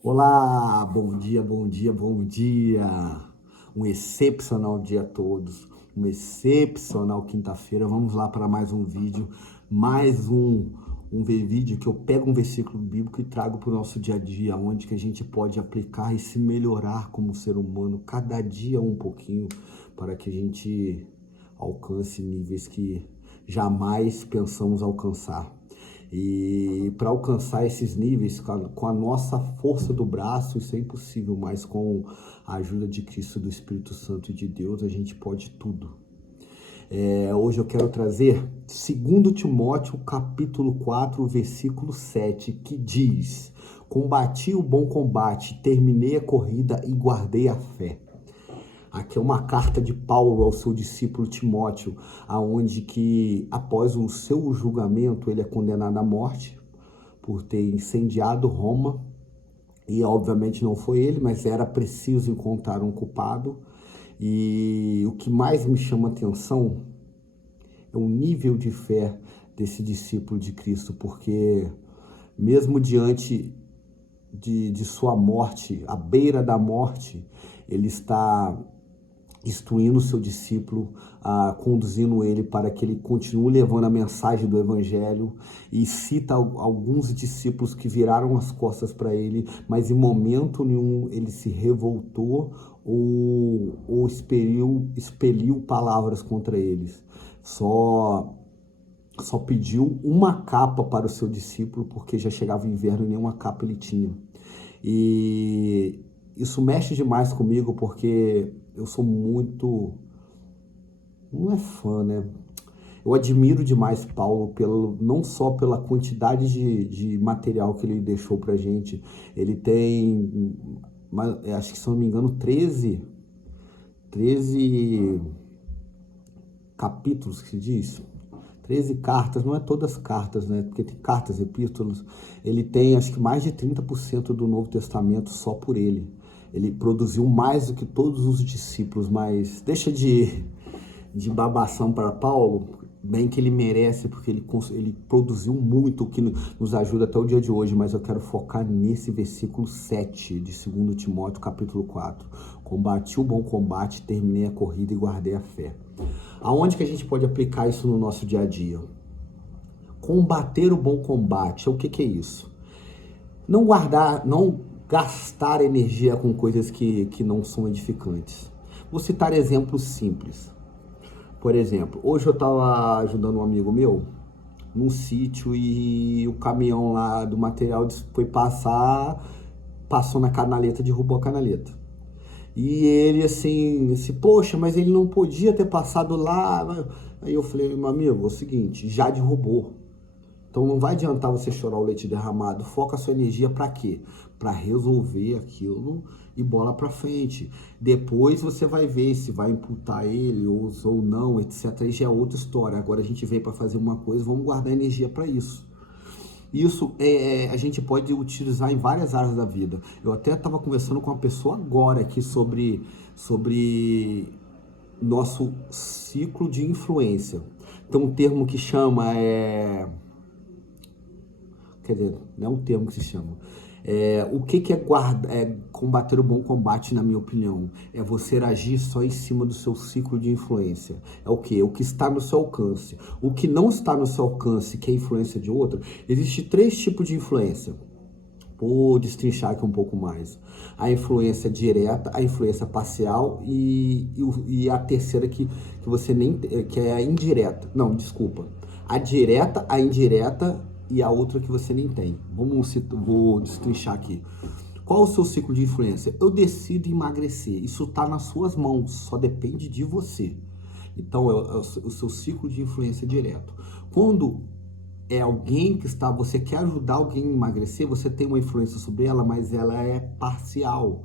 Olá, bom dia, bom dia, bom dia. Um excepcional dia a todos. Uma excepcional quinta-feira. Vamos lá para mais um vídeo, mais um vídeo que eu pego um versículo bíblico e trago para o nosso dia a dia, onde que a gente pode aplicar e se melhorar como ser humano, cada dia um pouquinho, para que a gente alcance níveis que jamais pensamos alcançar. E para alcançar esses níveis com a nossa força do braço, isso é impossível, mas com a ajuda de Cristo, do Espírito Santo e de Deus, a gente pode tudo. Hoje eu quero trazer 2 Timóteo capítulo 4, versículo 7, que diz: Combati o bom combate, terminei a corrida e guardei a fé. Aqui é uma carta de Paulo ao seu discípulo Timóteo, aonde que após o seu julgamento ele é condenado à morte por ter incendiado Roma, e obviamente não foi ele, mas era preciso encontrar um culpado. E o que mais me chama atenção é o nível de fé desse discípulo de Cristo, porque mesmo diante de sua morte, à beira da morte, ele está instruindo o seu discípulo, conduzindo ele para que ele continue levando a mensagem do evangelho, e cita alguns discípulos que viraram as costas para ele, mas em momento nenhum ele se revoltou ou expeliu palavras contra eles. Só pediu uma capa para o seu discípulo, porque já chegava o inverno e nenhuma capa ele tinha. E isso mexe demais comigo, porque eu sou muito... não é fã, né? Eu admiro demais Paulo, não só pela quantidade de material que ele deixou pra gente. Ele tem, acho que se não me engano, 13 capítulos que se diz. 13 cartas, não é todas cartas, né? Porque tem cartas, epístolas. Ele tem, acho que mais de 30% do Novo Testamento só por ele. Ele produziu mais do que todos os discípulos, mas deixa de babação para Paulo, bem que ele merece, porque ele produziu muito, o que nos ajuda até o dia de hoje, mas eu quero focar nesse versículo 7 de 2 Timóteo capítulo 4. Combati o bom combate, terminei a corrida e guardei a fé. Aonde que a gente pode aplicar isso no nosso dia a dia? Combater o bom combate, o que é isso? Não gastar energia com coisas que não são edificantes. Vou citar exemplos simples. Por exemplo, hoje eu estava ajudando um amigo meu num sítio e o caminhão lá do material foi passou na canaleta, derrubou a canaleta. E ele assim, poxa, mas ele não podia ter passado lá. Aí eu falei, meu amigo, é o seguinte, já derrubou. Então não vai adiantar você chorar o leite derramado. Foca a sua energia para quê? Para resolver aquilo e bola para frente. Depois você vai ver se vai imputar ele ou não, etc. Aí já é outra história. Agora a gente veio para fazer uma coisa, vamos guardar energia para isso. Isso a gente pode utilizar em várias áreas da vida. Eu até estava conversando com uma pessoa agora aqui sobre nosso ciclo de influência. Tem um termo que chama quer dizer, não é um termo que se chama. O que é combater o bom combate, na minha opinião? É você agir só em cima do seu ciclo de influência. É o quê? O que está no seu alcance. O que não está no seu alcance, que é a influência de outro, existe 3 tipos de influência. Vou destrinchar aqui um pouco mais. A influência direta, a influência parcial e a terceira que você nem... que é a indireta. Não, desculpa. A direta, a indireta e a outra que você nem tem. Vou destrinchar aqui. Qual o seu ciclo de influência? Eu decido emagrecer. Isso está nas suas mãos, só depende de você. Então, é o seu ciclo de influência direto. Quando é alguém você quer ajudar alguém a emagrecer, você tem uma influência sobre ela, mas ela é parcial.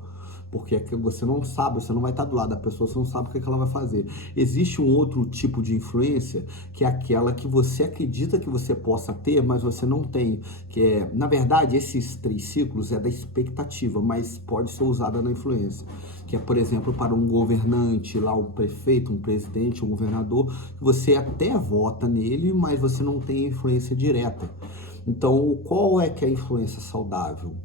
Porque você não sabe, você não vai estar do lado da pessoa, você não sabe o que ela vai fazer. Existe um outro tipo de influência, que é aquela que você acredita que você possa ter, mas você não tem. Na verdade, esses 3 ciclos é da expectativa, mas pode ser usada na influência. Que é, por exemplo, para um governante, lá um prefeito, um presidente, um governador, que você até vota nele, mas você não tem influência direta. Então, qual é que é a influência saudável?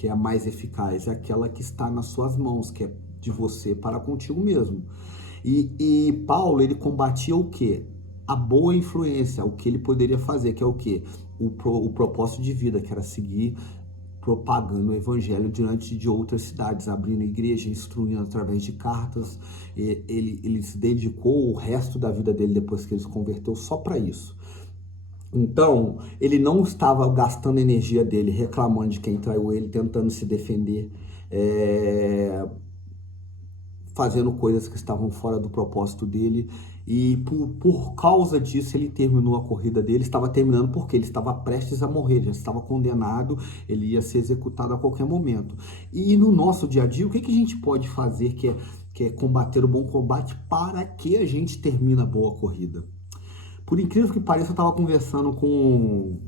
que é a mais eficaz? É aquela que está nas suas mãos, que é de você para contigo mesmo. E Paulo, ele combatia o quê? A boa influência, o que ele poderia fazer, que é o quê? O propósito de vida, que era seguir propagando o evangelho diante de outras cidades, abrindo igreja, instruindo através de cartas. Ele se dedicou o resto da vida dele, depois que ele se converteu, só para isso. Então, ele não estava gastando energia dele reclamando de quem traiu ele, tentando se defender, fazendo coisas que estavam fora do propósito dele. E por causa disso ele terminou a corrida dele. Estava terminando porque ele estava prestes a morrer, já estava condenado, ele ia ser executado a qualquer momento. E no nosso dia a dia, o que a gente pode fazer que é combater o bom combate para que a gente termine a boa corrida? Por incrível que pareça, eu estava conversando com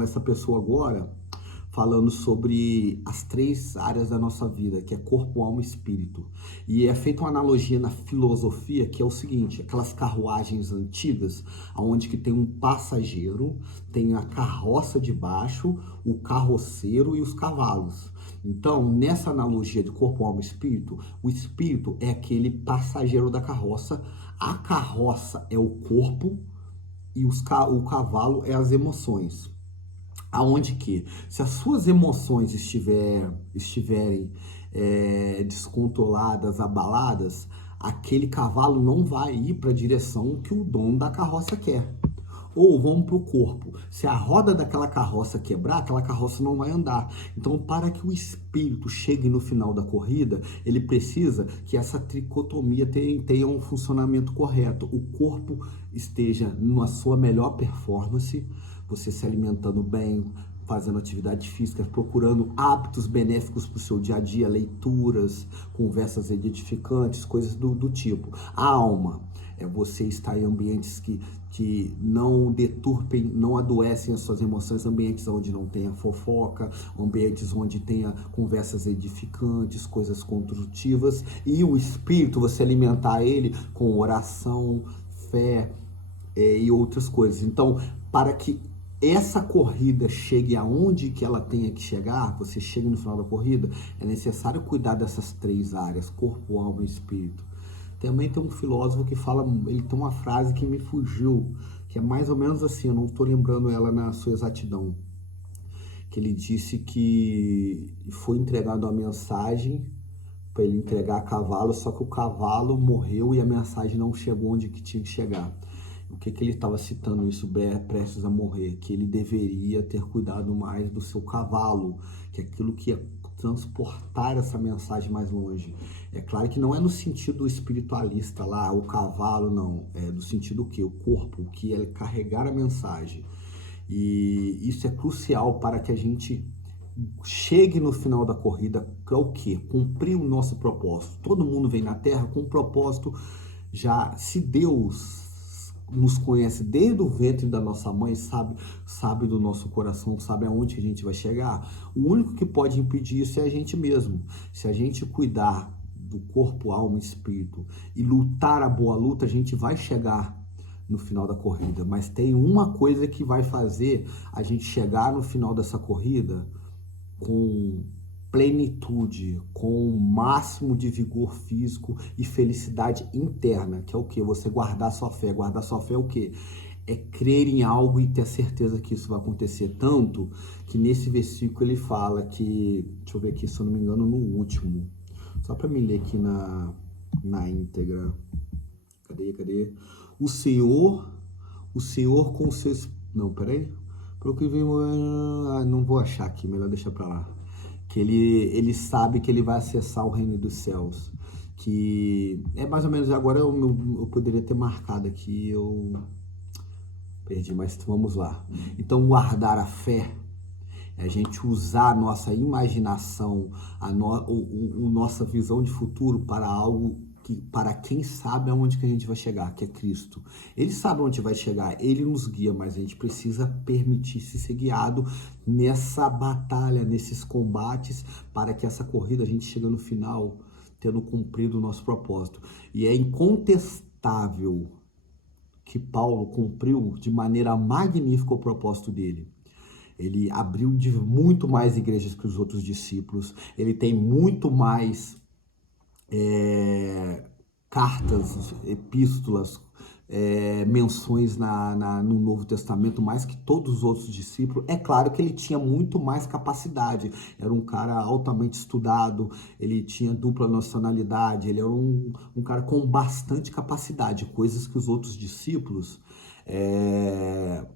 essa pessoa agora, falando sobre as 3 áreas da nossa vida, que é corpo, alma e espírito. E é feita uma analogia na filosofia, que é o seguinte: aquelas carruagens antigas, onde que tem um passageiro, tem a carroça de baixo, o carroceiro e os cavalos. Então, nessa analogia de corpo, alma e espírito, o espírito é aquele passageiro da carroça, a carroça é o corpo e o cavalo é as emoções. Aonde que, se as suas emoções estiverem descontroladas, abaladas, aquele cavalo não vai ir para a direção que o dono da carroça quer. Ou vamos para o corpo. Se a roda daquela carroça quebrar, aquela carroça não vai andar. Então, para que o espírito chegue no final da corrida, ele precisa que essa tricotomia tenha um funcionamento correto. O corpo esteja na sua melhor performance, você se alimentando bem, fazendo atividade física, procurando hábitos benéficos para o seu dia a dia, leituras, conversas edificantes, coisas do tipo. A alma é você estar em ambientes que não deturpem, não adoecem as suas emoções, ambientes onde não tenha fofoca, ambientes onde tenha conversas edificantes, coisas construtivas. E o espírito, você alimentar ele com oração, fé e outras coisas. Então, para que essa corrida chegue aonde que ela tenha que chegar, você chega no final da corrida, é necessário cuidar dessas 3 áreas, corpo, alma e espírito. Também tem um filósofo que fala, ele tem uma frase que me fugiu, que é mais ou menos assim, eu não estou lembrando ela na sua exatidão, que ele disse que foi entregado a mensagem para ele entregar a cavalo, só que o cavalo morreu e a mensagem não chegou onde que tinha que chegar. O que ele estava citando isso prestes a morrer? Que ele deveria ter cuidado mais do seu cavalo, que é aquilo que ia transportar essa mensagem mais longe. É claro que não é no sentido espiritualista lá, o cavalo, não. É do sentido o quê? O corpo, que é carregar a mensagem. E isso é crucial para que a gente chegue no final da corrida, que é o quê? Cumprir o nosso propósito. Todo mundo vem na Terra com um propósito. Já se Deus nos conhece desde o ventre da nossa mãe, sabe do nosso coração, sabe aonde que a gente vai chegar, o único que pode impedir isso é a gente mesmo. Se a gente cuidar do corpo, alma e espírito e lutar a boa luta, a gente vai chegar no final da corrida. Mas tem uma coisa que vai fazer a gente chegar no final dessa corrida com plenitude, com o máximo de vigor físico e felicidade interna, que é o que? Você guardar sua fé. Guardar sua fé é o que? É crer em algo e ter certeza que isso vai acontecer. Tanto que nesse versículo ele fala que, deixa eu ver aqui, se eu não me engano, no último, só para me ler aqui na íntegra, cadê? O Senhor com seus, não, peraí, não vou achar aqui, melhor deixar para lá. Que ele sabe que ele vai acessar o reino dos céus, que é mais ou menos, agora eu poderia ter marcado aqui, eu perdi, mas vamos lá. Então, guardar a fé é a gente usar a nossa imaginação, nossa visão de futuro para algo para quem sabe aonde que a gente vai chegar, que é Cristo. Ele sabe onde vai chegar, ele nos guia, mas a gente precisa permitir-se ser guiado nessa batalha, nesses combates, para que essa corrida a gente chegue no final tendo cumprido o nosso propósito. E é incontestável que Paulo cumpriu de maneira magnífica o propósito dele. Ele abriu muito mais igrejas que os outros discípulos, ele tem muito mais cartas, epístolas, menções no Novo Testamento, mais que todos os outros discípulos. É claro que ele tinha muito mais capacidade, era um cara altamente estudado, ele tinha dupla nacionalidade, ele era um cara com bastante capacidade, coisas que os outros discípulos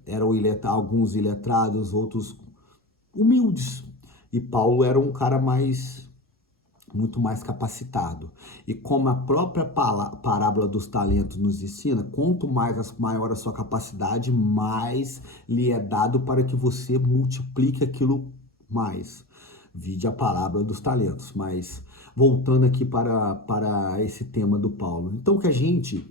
eram alguns iletrados, outros humildes. E Paulo era um cara muito mais capacitado. E como a própria parábola dos talentos nos ensina, quanto maior a sua capacidade, mais lhe é dado para que você multiplique aquilo mais. Vide a parábola dos talentos. Mas voltando aqui para esse tema do Paulo. Então que a gente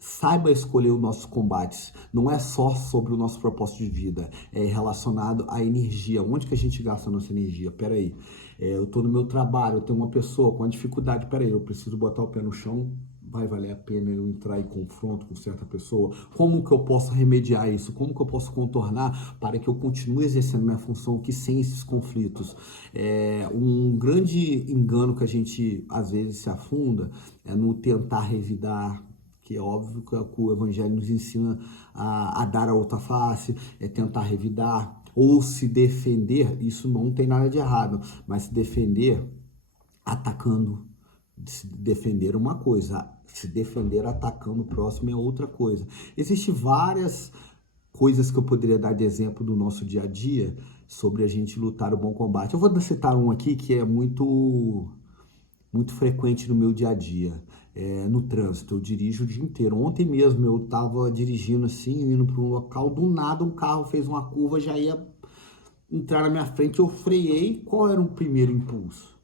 saiba escolher os nossos combates. Não é só sobre o nosso propósito de vida, é relacionado à energia. Onde que a gente gasta a nossa energia? Peraí, eu estou no meu trabalho, eu tenho uma pessoa com uma dificuldade, peraí, eu preciso botar o pé no chão, vai valer a pena eu entrar em confronto com certa pessoa? Como que eu posso remediar isso? Como que eu posso contornar para que eu continue exercendo minha função aqui sem esses conflitos? Um grande engano que a gente às vezes se afunda é no tentar revidar, que é óbvio que o Evangelho nos ensina a dar a outra face, é tentar revidar, ou se defender. Isso não tem nada de errado, mas se defender atacando, se defender é uma coisa, se defender atacando o próximo é outra coisa. Existem várias coisas que eu poderia dar de exemplo do nosso dia a dia sobre a gente lutar o bom combate. Eu vou citar um aqui que é muito frequente no meu dia a dia, no trânsito. Eu dirijo o dia inteiro. Ontem mesmo eu estava dirigindo assim, indo para um local, do nada um carro fez uma curva, já ia entrar na minha frente, eu freiei. Qual era o primeiro impulso?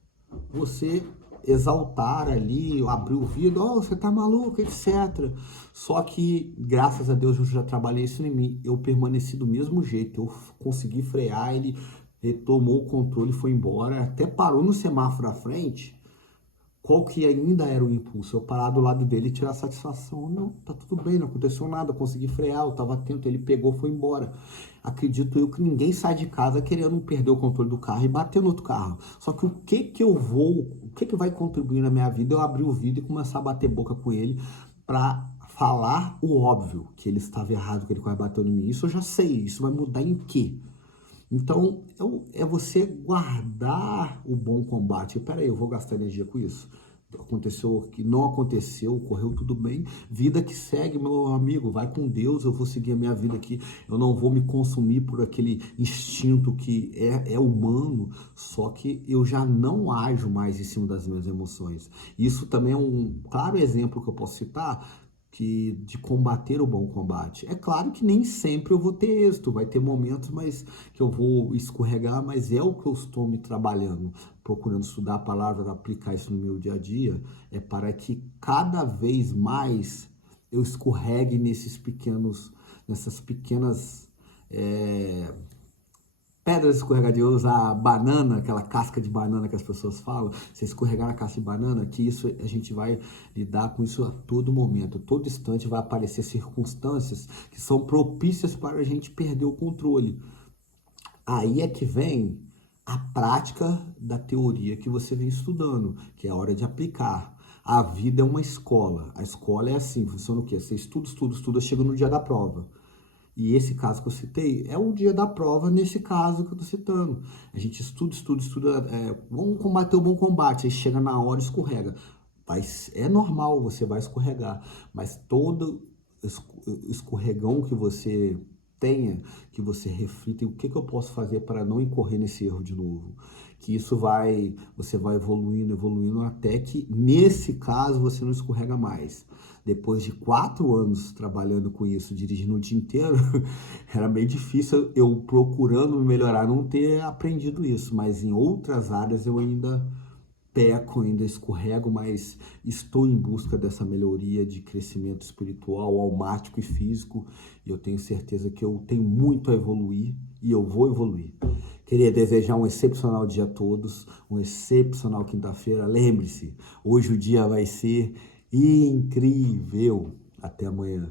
Você exaltar ali, abrir o vidro, oh, você tá maluco, etc. Só que, graças a Deus, eu já trabalhei isso em mim. Eu permaneci do mesmo jeito, eu consegui frear, ele retomou o controle, foi embora, até parou no semáforo à frente. Qual que ainda era o impulso? Eu parar do lado dele e tirar satisfação. Não, tá tudo bem, não aconteceu nada, eu consegui frear, eu estava atento, ele pegou, foi embora. Acredito eu que ninguém sai de casa querendo perder o controle do carro e bater no outro carro. Só que o que vai contribuir na minha vida? Eu abrir o vidro e começar a bater boca com ele para falar o óbvio, que ele estava errado, que ele quase bateu em mim. Isso eu já sei, isso vai mudar em quê? Então, é você guardar o bom combate. Peraí, eu vou gastar energia com isso? Aconteceu que não aconteceu, correu tudo bem. Vida que segue, meu amigo, vai com Deus, eu vou seguir a minha vida aqui. Eu não vou me consumir por aquele instinto que é humano, só que eu já não ajo mais em cima das minhas emoções. Isso também é um claro exemplo que eu posso citar, de combater o bom combate. É claro que nem sempre eu vou ter êxito, vai ter momentos que eu vou escorregar, mas é o que eu estou me trabalhando, procurando estudar a palavra, aplicar isso no meu dia a dia, é para que cada vez mais eu escorregue nessas pequenas pedras escorregadias, a banana, aquela casca de banana que as pessoas falam, você escorregar na casca de banana, que isso a gente vai lidar com isso a todo momento, a todo instante vai aparecer circunstâncias que são propícias para a gente perder o controle. Aí é que vem a prática da teoria que você vem estudando, que é a hora de aplicar. A vida é uma escola. A escola é assim, funciona o quê? Você estuda, chega no dia da prova. E esse caso que eu citei é o dia da prova, nesse caso que eu tô citando. A gente estuda, vamos combater o bom combate, aí chega na hora e escorrega. É normal, você vai escorregar, mas todo escorregão que você tenha, que você reflita, o que eu posso fazer para não incorrer nesse erro de novo? Que você vai evoluindo, até que, nesse caso, você não escorrega mais. Depois de 4 anos trabalhando com isso, dirigindo o dia inteiro, era meio difícil eu procurando me melhorar, não ter aprendido isso, mas em outras áreas eu ainda peco, ainda escorrego, mas estou em busca dessa melhoria de crescimento espiritual, almático e físico, e eu tenho certeza que eu tenho muito a evoluir e eu vou evoluir. Queria desejar um excepcional dia a todos, um excepcional quinta-feira. Lembre-se, hoje o dia vai ser incrível. Até amanhã.